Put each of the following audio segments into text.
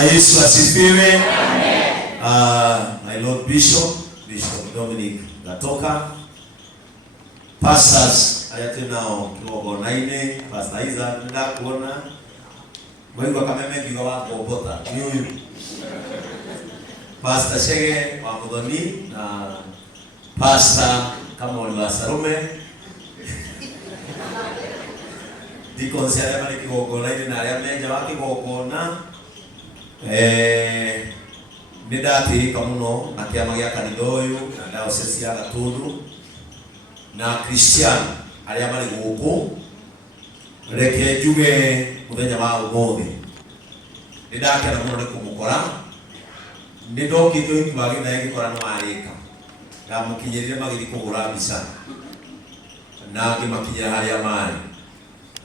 Bwana Yesu asifiwe. My Lord Bishop Dominic Gatoka, pastors ayatunao kirogo naine, Pastor Isaac ndakuona mwengo kameme giga wako bota niuyu, Pastor Shege wa Mudhoni na Pastor kama wa Sarume Diko sere mali kigogo naine na ya meja waki kigogo na nidati kamuno na kiama gya kanidoyo na diocese ya Gatundu na Christian aria mali guku reke juge muthenya wa umuthi nidake na muno kumukora nidoki to ikibagi na ikora no arika ngamukinyirire magiri kugura bisa na ngimakinyira haria mari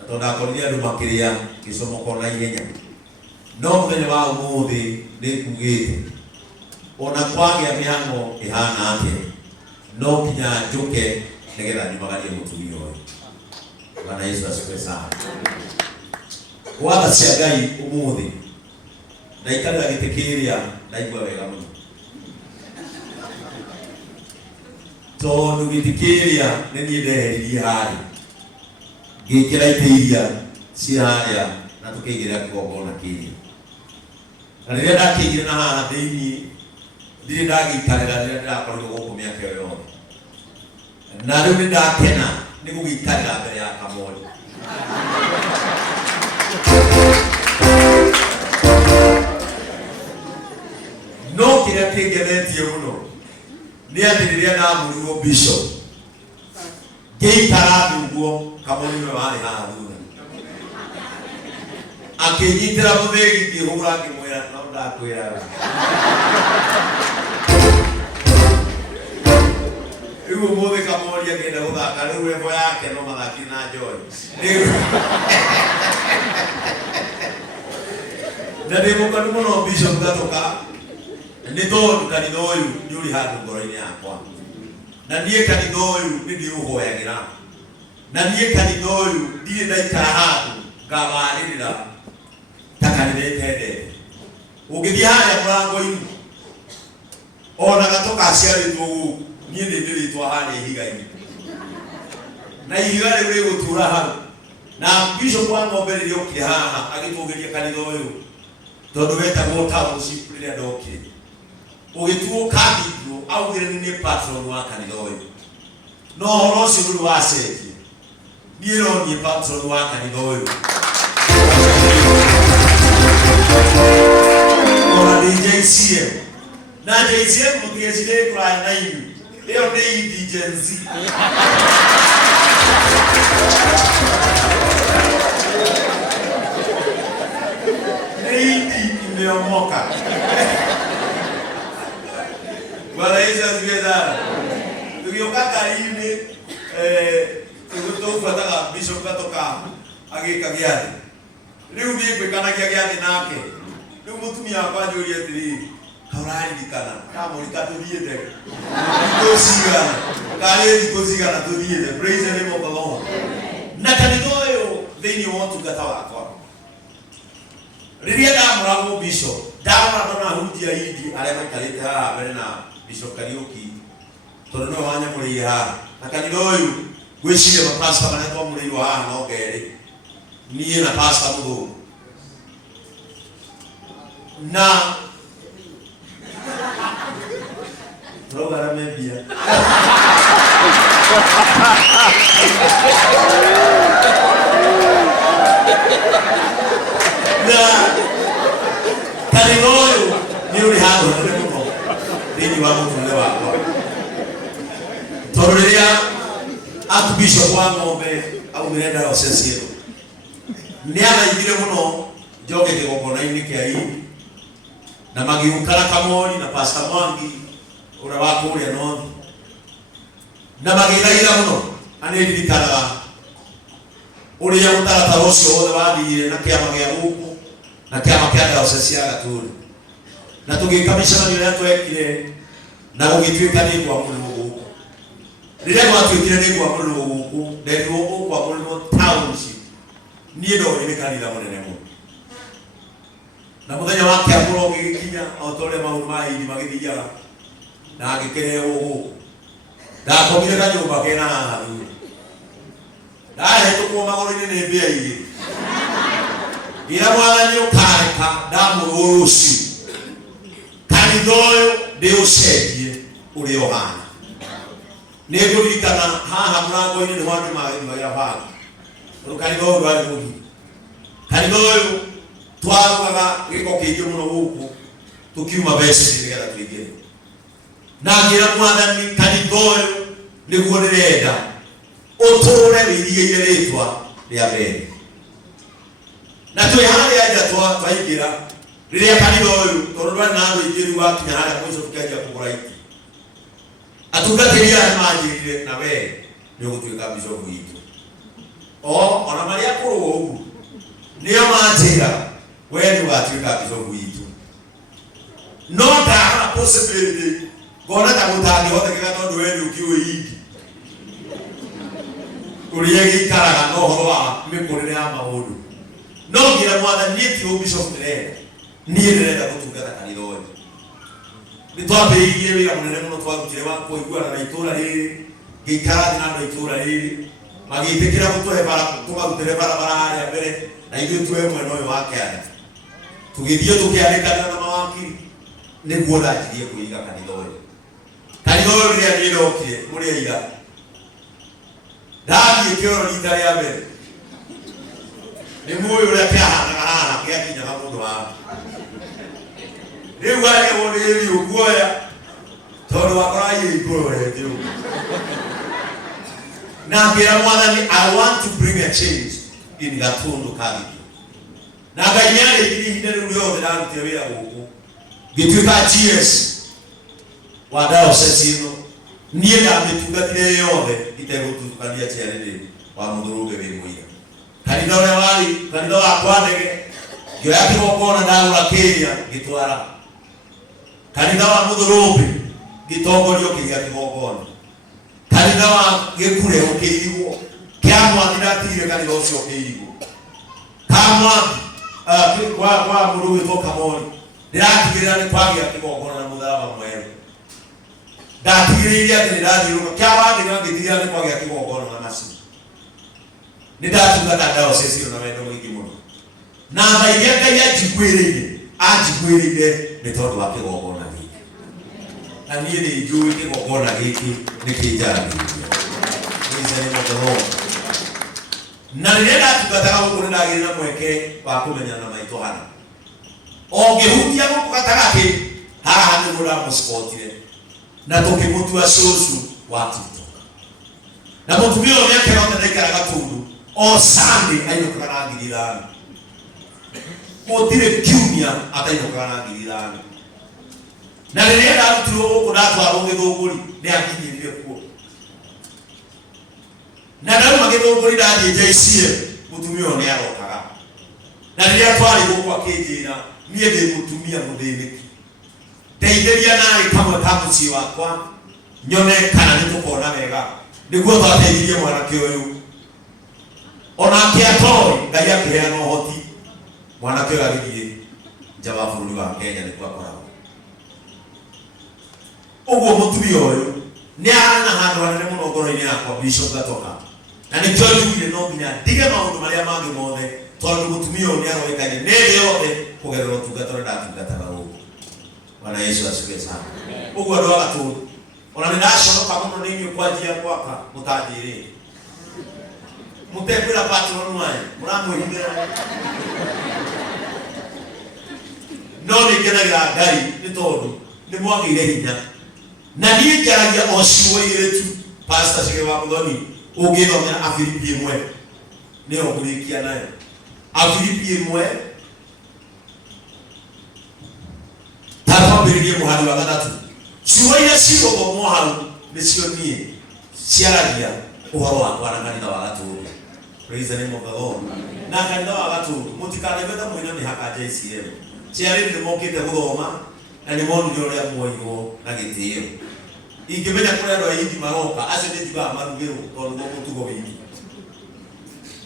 na tonda koria ndu makiria kisomo kona ihenya no muthenya wa umuthi nikugite ona kwage mihango ihana ake no kinya njuke nigetha nyumagarie mutumia uyu. Bwana Yesu asifiwe sana. Wala cia Ngai umuthi na ikarira gitikiria na igwa wega muno tondu gitikiria ni nie ndeheririe hari ngikira itiria cia haria na tukigira kigongona kiri na riria ndakigira na haha thiini ndiri ndagikarira riria ndirakorirwo guku miaka iyo yothe na riu ndakena ni gugikarira mbere ya Kamori no kiria kingenetie muno ni ati riria ndamurirwo Bishop ngikara nduguo Kamori we wari haha thutha akinyitira muthegi ngihura ngimwira no ndakwira ibu muthi Kamori agenda guthaka riu wembo yake no mathaki na Joy na ndimukanu muno Bishop Gatoka ni tondu kanitha uyu ni uri handu ngoro-ini yakwa na nie kanitha uyu ni ndiuhoyagira na nie kanitha uyu ndire ndaikara handu ngabarĩrĩra ta kanitha itendete ungithia haria murango-ini ona Gatoka aciarĩtwo guku nie nĩndĩrĩtwo haria ihiga-ini na ihiga rĩu rĩgũtura hau na Bishop wa ng'ombe rĩrĩa okire haha agĩtũgĩria kanitha ũyũ tondu wetagwo township rĩrĩa ndokire ugituo cathedral augire ni patron wa kanitha ũyũ no horo ũcio rĩu wacenjia niĩ no niĩ patron wa kanitha ũyũ ona ndĩ JCM na JCM mũtigecirĩ kũraya na inyuĩ ĩyo nĩ indigency imeomoka. Bwana Yesu asifiwe sana. Tukioka kariini tugutufuataga Bishop Gatoka agika giathi riu ni gwikanagia giathi nake riu mutumia akwa njuria atiri kauraririkana kamurika tuthiete tucigana kari tucigana tuthiete. Praise the name of the Lord. Na kanitha uyu thiini wa utungata wakwa riria ndamuragwo Bishop ndona hunjia idi aria maikarite haha mbere na Bishop Kariuki tondu no wanyamuriire haha na kanitha uyu gwiciria mapasta maria twamuriirwo haha no ngeri niĩ na Pastor Muthu na rogara mebia na kanitha uyu ni uri handu nene muno thiini wa muturire wakwa tondu riria Bishop wa ng'ombe aumire diocese ĩno ni araigire muno njoge kigongona-ini kia ini na magiukara Kamori na Pastor Mwangi uria wa kuria North na magiraira muno anirikanaga uria mutaratara ucio wothe wathire na kiama gia guku na kiama kia diocese ya Gatundu na tugika micemanio ria twekire na gugituika ni kwa Mulungu riria gwatuikire ni kwa Mulungu nderirwo kwa Mulungu township niĩ ndo nĩ kanitha mũnene mũno na muthenya wa Kiambu kinya otore maundu ma hindi magithia na agikere ugu ndakomire ka nyumba kena haru ndahetũkwo magũrũ-inĩ nĩ mbĩa igĩrĩ ira mwathani ũkareka ndamũrũa rũciũ kanitha ũyũ ndĩũcenjie ũrĩa ũhana. Nĩngũririkana haha mũrango-inĩ nĩ andũ magĩthimagira banga tondũ kanitha ũyũ ndwarĩ mũgima. Kanitha ũyũ twarugaga gĩko kĩingĩ mũno gũkũ tũkiuma mbeca nĩgetha tũingĩre, na ngĩra mwathani kanitha ũyũ nĩguo ndĩrenda ũtũũre wĩirigĩire rĩtwa rĩa mbere. Na twĩ harĩa nja twaingĩra rĩrĩa kanitha ũyũ tondũ ndwarĩ na andũ aingĩ rĩu wakinya harĩa mũico tũkĩanjia kũgũra iti, atungatĩri aya manjĩrire na we nĩũgũtuĩka bishopu witũ. Ona marĩa akũrũ ũguo nĩo manjĩra we nĩũgatuĩka bishopu witũ, no ndaga possibility ngona ta gũtangĩhotekeka tondũ we nĩũkĩũĩ indi ũrĩa gĩikaraga na ũhoro wa mĩkũrĩre ya maũndũ. No ngira mwathani niĩ ti ũbishopu ndĩrenda, niĩ ndĩrenda gũtungata kanitha ũyũ. Nĩtwambĩrĩirie wĩra mũnene mũno twarutire wa kũiguana na itũũra rĩrĩ, ngĩikara thĩ na andũ a itũũra rĩrĩ magĩtĩkĩra tũmarutĩre barabara harĩa mbere, na ithuĩ tuoe mwena ũyũ wa kĩanda tũgĩthiĩ tũkĩandĩkanĩra na mawakiri. Nĩguo ndanjirie kũiga kanitha ũyũ. Kanitha ũyũ rĩrĩa niĩ ndokire mũrĩ ira ndathiĩ kĩoro rita rĩa mbere, nĩmũĩ ũrĩa kĩahanaga haha gĩakinyaga mũndũ haha. Rĩu arĩagwo nĩ gĩthiũ kuoya tondũ wakora igĩikuorete ũguo. Na ngĩra mwathani I want to bring a change in Gatundu Kagigi. Na Ngai nĩarĩkirie ihinda rĩu rĩothe ndarutire wĩra gũkũ ngĩtuĩka GS wa diocese ĩno. Niĩ ndamĩtungatire yothe itegũtukania ciarĩrĩ wa mũthũrũnge wĩ mũiga. Kanitha ũrĩa warĩ kanitha wakwa ndege ngĩoya kĩgongona ndagũra Kenya ngĩtwara. Kanitha wa mũthũrũnge ngĩtongorio kĩiga kĩgongona. Kanitha wa Gĩkure ũkĩigwo, kĩa Mwangi ndatigire kanitha ũcio ũkĩigwo. Ka Mwangi kwa mũndũ wĩtwo Kamoni ndĩratigĩrĩra nĩ kwagĩa kĩgongona na mũtharaba mwerũ. Ndatigĩrĩire atĩ nĩndathiũrũrũka kĩa Wandĩga ngĩtigĩrĩra nĩ kwagĩa kĩgongona na macini. Nĩndatungata diocese ĩyo na wendo mũingĩ mũno, na tha iria Ngai anjiguĩrĩire nĩ tondũ wa kĩgongona gĩkĩ, na niĩ nĩnjũĩ kĩgongona gĩkĩ nĩkĩnjaragĩrĩria. Na rĩrĩa ndatungataga gũkũ nĩndagĩire na mweke wa kũmenyana na maitũ hana. O ngĩhutia gũkũ gatagatĩ haha nĩguo ndamũcipotire na tũkĩmũtua cũcũ wa TikTok. Na mũtumia ũyũ nĩakĩrota ndaikara Gatundu o Sunday ainũkaga na ngiri ithano. Gũtirĩ kiumia atainũkaga na ngiri ithano. Na rĩrĩa ndarutirwo gũkũ ndatwarwo Gĩthũngũri nĩakinyĩrire kuo. Na ndauma Gĩthũngũri ndathiĩ JCM mũtumia ũyũ nĩarokaga. Na rĩrĩa twarĩ gũkũ akĩnjĩra niĩ ndĩ mũtumia mũthĩnĩki, ndeithĩria naĩ kamwe ka mũciĩ wakwa nyone kana nĩtũkona wega nĩguo twateithirie mwanake ũyũ. Onake atoĩ Ngai akĩheana ũhoti, mwanake ũyũ agĩthiĩ nja wa bũrũri wa Kenya nĩkuo akoragwo. Ũguo mũtumia ũyũ nĩarĩ na handũ hanene mũno ngoro-inĩ yakwa Bishop Gatoka, na nĩkĩo njugire no nginya ndige maũndũ marĩa mangĩ mothe tondũ mũtumia ũyũ nĩaroĩkaine nĩ thĩ yothe kũgerera ũtungata ũrĩa ndatungataga gũkũ. Bwana Yesu asifiwe sana. Ũguo andũ a Gatundu ona nĩndaconoka mũno nĩ inyuĩ kwanjia gwaka mũtanjĩrĩte mũtekwĩra patron wanyu mũramwĩhithĩra, no nĩngenagĩra Ngai nĩ tondũ nĩmwagĩire hinya. Na niĩ njaragia o ciugo igĩrĩ tu. Pastor Chege wa Mũthoni ũngĩthomera Afilipi 1 nĩyo ngũrĩkia nayo. Afilipi 1 tarambĩrĩrie mũhari wa gatatũ. Ciugo iria cigũthomwo hau nĩcio niĩ ciaragia ũhoro wakwa na kanitha wa Gatundu. Praise the name of the Lord. Na kanitha wa Gatundu mũtikanaigwe ta mwĩna mĩhaka JCM. Ciarĩ nĩmokĩte gũthoma na nĩmonire ũrĩa muoirwo na gĩtĩo. Ingĩmenya kũrĩa andũ a indi maroka acio nĩnjugaga marugĩrwo tondũ no mũtugo wĩingĩ.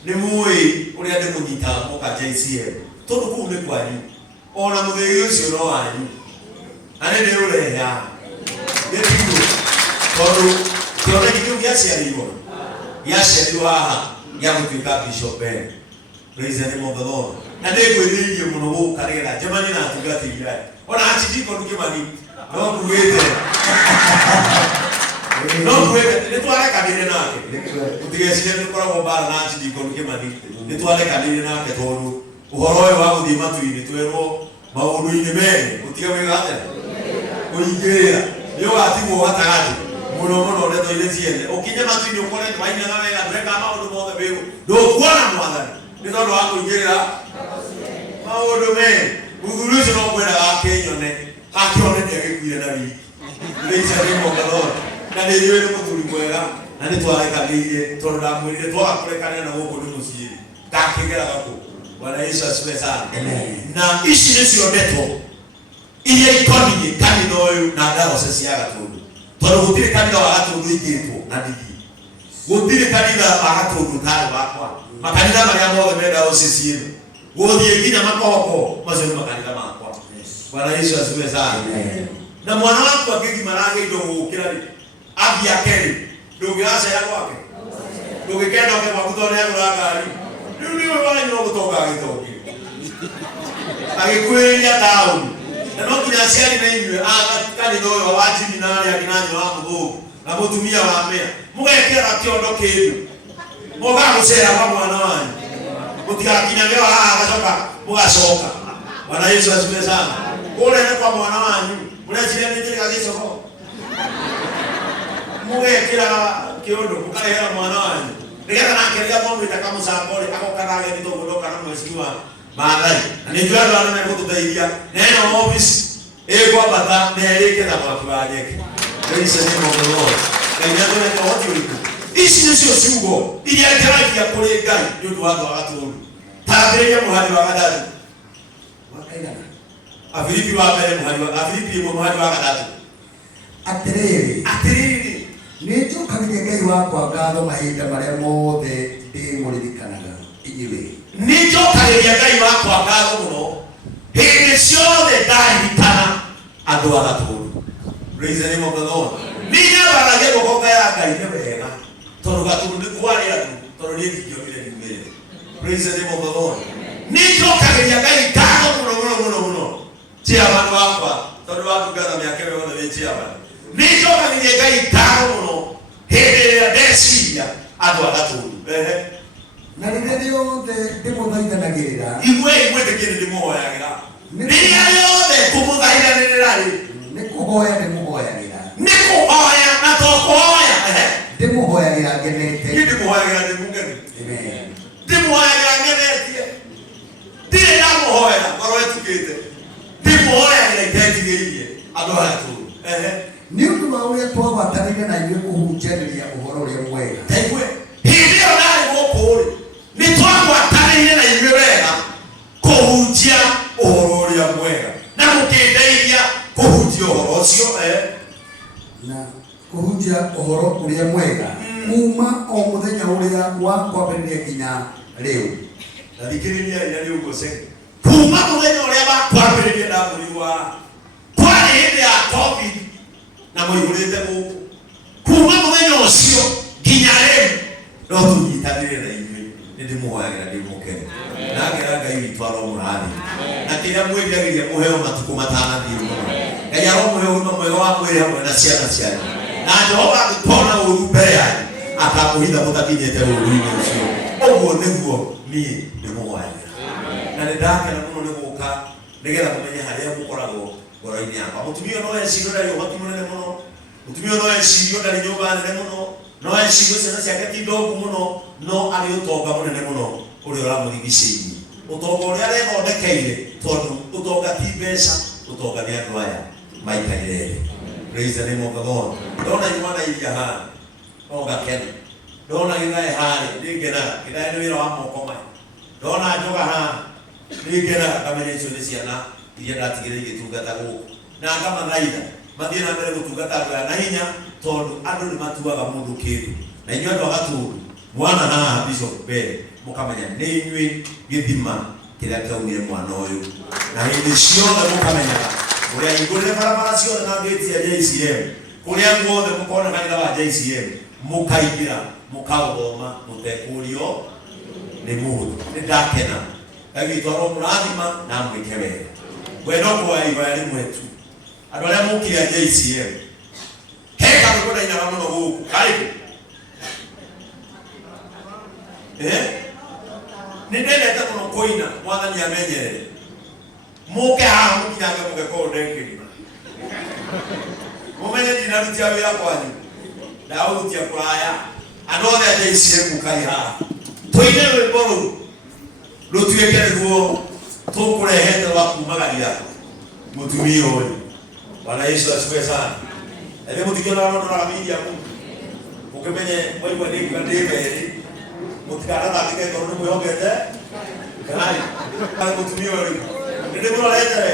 Nĩmũĩ ũrĩa ndĩmũnyitaga moka JCM tondũ kũu nĩ kwanyu, ona mũthĩgi ũcio no wanyu. anene ule ya ndio toro toro kitu kiasi aliyo haha ya kutuika Bishop Ben. Praise the name of the Lord. Na ndego ile muno karera jamani na tugati ile ona achidiko ndukimani no kuwete no kuwete nitwale kadire nake utigeshije tukora bombara na achidiko ndukimani nitwale kadire nake toro uhoroe wa guthima tuini twerwo maundu ine mene utiga wega hata kuingira yo atimu watagaje muno neto ile tiene ukinya matuini ukore twaina na wega tweka maundu mothe bigo ndo kuona mwathani nitondo wa kuingira maundu mene uthurucio no kwenda gakenyone akione ndegekuire na wiki Praise the name of the Lord. Na ndio ile muthuri mwega na nitwarekanire tondu ndamwirire twagakurekania na guku ni muciiri ngakigera gako. Bwana Yesu asifiwe sana. Na ici nicio ndeto iria ikoniye kanitha uyu na diocese ya Gatundu. Tondu gutire kanitha wa Gatundu ingitwo na ndigi. Gutire kanitha wa Gatundu tari wakwa. Makanitha maria mothe me diocese ino. Guthie nginya makoko macio ni makanitha makwa. Bwana Yesu asifiwe sana. Na mwana wako agigi marage indo gukira ri. Abia keri. Ndungiraca ya gwake. Ndungikenda ke makutone agura ngari. Ndio wale ni kutoka gitoki. Agikuria down. Na no kinya ciari na inywe kani no waji minari akinanyo wa mugo. Na mutumia wa mea. Mugekera kiondo kindu. Muga gucera kwa mwana wanyu. Mutiga kinyaga agacoka mugacoka. Bwana Yesu asifiwe sana. Ule ni kwa mwana wanyu. Mureciria ni ndika gicoko. Mugekera kiondo mukarehera mwana wanyu. Nigera nakeria mundu itakamusambore akokarage nitogodoka na mwesiwa maathai na nijua ndo ana mekututeithia neno office ego bata nereke na mwakibajeke. Praise the name of the Lord. Na ndio ndio watu uliku ici nicio ciugo iria keragia kuri Ngai ndio watu wa Gatundu tabiria muhari wa gatatu wakaigana Afilipi wa mbere muhari wa Afilipi muhari wa gatatu atiriri nĩnjũkagĩria Ngai wakwa ngatho mahinda marĩa mothe ndĩmũririkanaga inyuĩ. Nĩnjũkagĩria Ngai wakwa ngatho mũno hĩndĩ ciothe ndaririkana andũ a Gatundu. Praise the name of the Lord. Nĩnyambaragia gũkonga ya Ngai nĩ wega tondũ Gatundu nĩ kwarĩ andũ tondũ nĩ ngĩonire nyumĩrĩre. Praise the name of the Lord. Nĩnjũkagĩria Ngai ngatho mũno chairman wakwa tondũ watungata mĩaka yothe wĩ chairman. Nĩnjũkagĩria Ngai ngatho mũno hĩndĩ ĩrĩa ndeciria andũ a Gatundu. Na rĩrĩa rĩothe ndĩmũthaithanagĩrĩra igwe mwĩtĩkĩre ndĩmũhoyagĩra rĩrĩa rĩothe kũmũthaithanĩrĩra rĩ nĩ kũhoya ndĩmũhoyagĩra nĩ kũhoya na to kũhoya ndĩmũhoyagĩra ngenete ndĩmũhoyagĩra ndĩmũngeni ndĩmũhoyagĩra ngenetie ndirĩ ndamũhoya ngoro ĩtukĩte ndĩmũhoyagĩra itetigĩirie andũ a Gatundu. Nĩ ũndũ wa ũrĩa twagwatanĩire na inyuĩ kũhunjanĩria ũhoro ũrĩa mwega. Taigwe hĩndĩ ĩyo narĩ gũkũ rĩ nĩ twagwatanĩire na inyuĩ wega kũhunjia ũhoro ũrĩa mwega na mũkĩndeithia kũhunjia ũhoro ũcio na kũhunjia ũhoro ũrĩa mwega kuma o mũthenya ũrĩa wa kwambĩrĩria nginya rĩu. Na thikĩrĩria ĩrĩa nĩ ũguo ceke kuma mũthenya ũrĩa wa kwambĩrĩria ndamũrigwa kwarĩ hĩndĩ ya COVID na mũihũrĩte gũkũ kuma mũthenya ũcio nginya rĩu no tũnyitanĩre na inyuĩ nĩ ndĩmũhoyagĩra ndĩmũkene na ngera Ngai witũ aromũrathime na kĩrĩa mwĩriragĩria mũheo matukũ matanathiĩ mũno Ngai aromũhe ũgima mwega wa mwĩrĩ hamwe na ciana cianyu na Jehova angĩkona ũru mbere yanyu akamũhitha mũtakinyĩte ũru-inĩ ũcio. Ũguo nĩguo niĩ ndĩmũhoyagĩra na nĩndakena mũno nĩ gũka nĩgetha mũmenye harĩa mũkoragwo ngoro-inĩ yakwa. Mũtumia no ecirie ndarĩ ũhoti mũnene mũno, mũtumia no ecirie ndarĩ nyũmba nene mũno, no ecirie ciana ciake ti ndongu mũno, no arĩ ũtonga mũnene mũno ũrĩa ũramũrigicĩirie, ũtonga ũrĩa arethondekeire tondũ ũtonga ti mbeca, ũtonga nĩ andũ aya maikarĩre thĩ. Praise the name of the Lord. Ndona Imana iria haha no ngakena, ndona Gĩthae harĩa nĩngenaga, Gĩthae nĩ wĩra wa moko maya, ndona Njoga haha nĩngenaga ngamenya icio nĩ ciana iria ndatigĩrĩire igĩtungata gũkũ na ngamathaitha mathiĩ na mbere gũtungata andũ aya na hinya tondũ andũ nĩ matuaga mũndũ kĩndũ na inyuĩ andũ a Gatundu mwana haha Bishop Ben mũkamenya nĩ inyuĩ gĩthima kĩrĩa kĩaumire mwana ũyũ na hĩndĩ ciothe mũkamenyaga Kuria igure barabara ciothe na gate ya JCM. Kuria guothe mukona kanitha wa JCM. Mukaingira, mukathoma, mutekurio ni mundu. Ni ndakena. Agitwaro murathima na mwike wega. Wendo kwa ibali mwetu. Andũ arĩa mũkire JCM. Heka mũkona ina mũno gũkũ. Karibu. Nĩndendete mũno kũina, Mwathani amenyerere. Mũke haha mũkinyange mũgeka ũndengeri. Mũmenye ndinarutia wĩra kwanyu. Ndaũrutia kũraya. Andũ othe a JCM mũkai haha. Tũine rwĩmbo rũu. Rũtuĩke nĩruo tũkũrehete wa kumagaria mũtumia ũyũ. Bwana Yesu asifiwe sana. Ele mutikana wana na media Mungu. Ukimenye wewe ni ngandebe. Mutikana na kike kwa Mungu yongete. Kanali. Kana mutumia wewe. Ndio bora leta.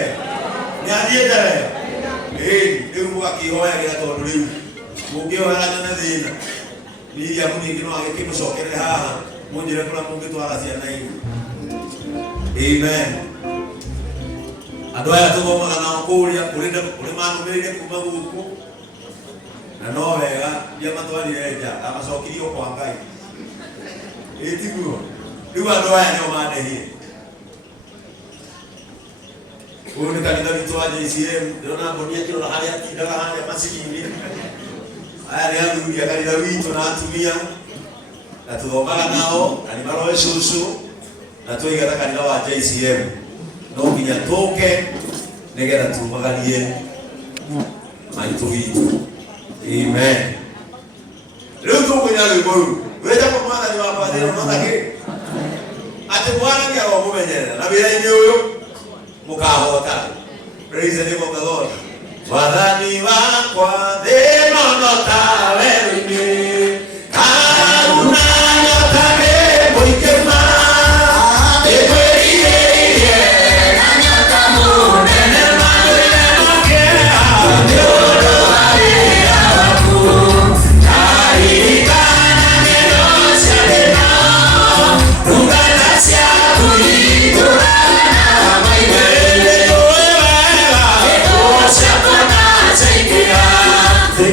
Ni adieta. Ndio Mungu akihoya kila tondu riu. Mungu wala na thina. Ni ya Mungu ngino agikimsokere haha. Munjire kula Mungu twara ciana hivi. Amen. Andũ aya tũthomaga nao kũrĩa kũrĩ manũmĩrĩire kuma gũkũ na no wega ndiamatwarire nja amacokirio kwa Ngai ĩtiguo rĩu andũ aya nĩo mandehire ũyũ nĩ kanitha witũ wa JCM ndĩrona ngonia kĩrora harĩa atindaga harĩa macini-inĩ aya nĩ athuri a kanitha witũ na atumia na tũthomaga nao na nĩ maroe cũcũ na tũigana kanitha wa JCM no nginya tũke nĩgetha tumagarie maitũ witũ. Amen. Rĩu tũkũina rwĩmbo rũu wĩtagwo Mwathani wakwa thĩinĩ no takĩ atĩ Mwana nĩaromũmenyerera na wĩra-inĩ ũyũ mũkahota. Praise the name of the Lord. Mwathani wakwa thĩinĩ no tawe wĩinĩ karuna nyotage mũingĩ ma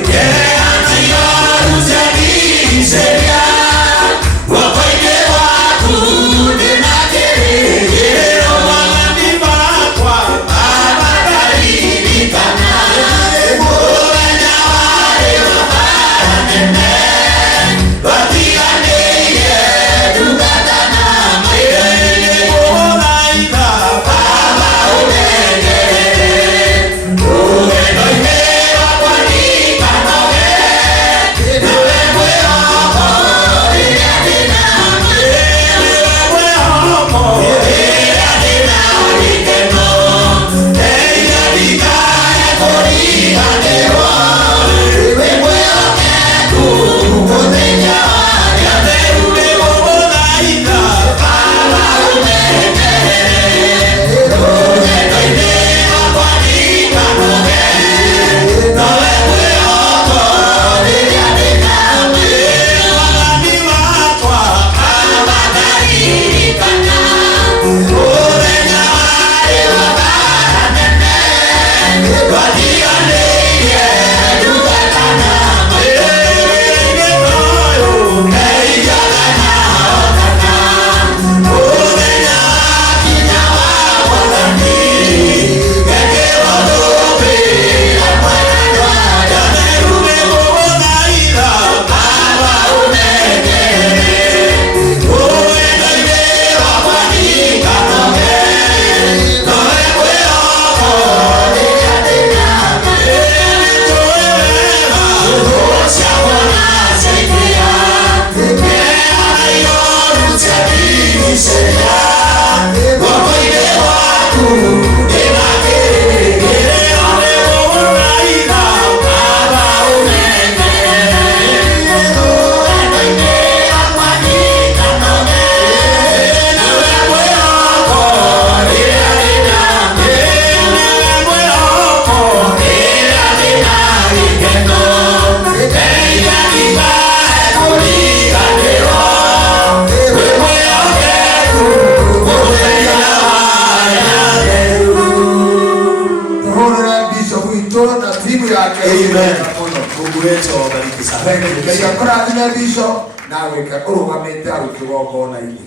yeah, Tuone Bishop witũ na timu yake. Amen. Mungu wetu awabariki sana. Ngai akũrathime Bishop na wĩka ũrũgamĩte hau kĩgongona-inĩ.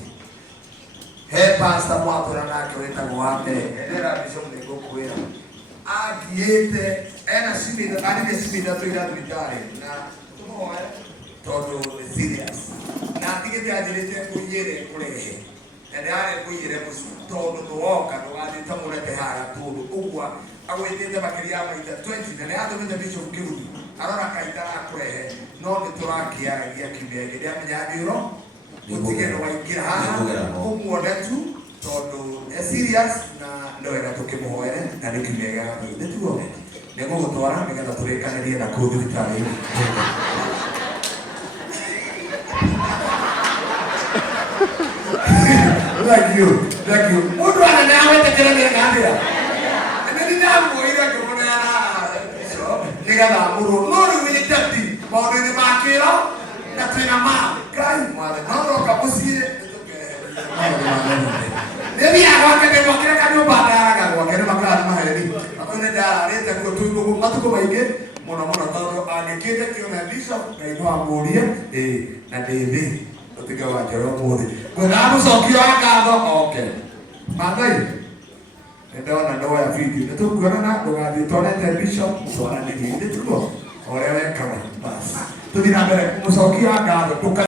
He pastor mwatũra nake wĩtagwo Wambe. Enera Bishop nĩ ngũkwĩra. Athiĩte ena cimita arĩ cimita twĩra thibitarĩ na tũmoe tondũ nĩ serious. Na atigĩte anjĩrĩte kũiyĩre kũrehe. Ndare kũiyĩre mũciĩ tondũ nĩwoka ndũgathĩte mũrete haha tondũ ũguo agwĩtĩte makĩria maita 20 na nĩ atũmĩte Bishop Kĩrubi arora kaita akũrehe no nĩ tũrakĩaragia kiumia gĩkĩ amenya ngĩro gũtigĩ ndũgaingĩra haha ũmuone tu tondũ serious na ndoera tũkĩmũhoere na nĩ kiumia gĩa gatatu nĩ tuo nĩ gũgũtwara nĩgetha tũrĩkanĩrie na kũu thibitarĩ-inĩ. Thank you. Mundu anaweza kelele ngambia. Nani ndangu ile kibona so nigatha muru wili tati maundu ni makira na twina ma kai mwale no kabusie Nebi agwake de wakira kanyo badara gwake makara maheri akone da rete ko tuko matuko baige mona todo agekete kiona Bishop na ino amurie na David tiga wajero mudi ngabo sokio akado okay magai ndona ndo ya video ndio kuona na ndogathi tonete Bishop twana nini ndio tuko orewe kama basi tudina mbere musokio akado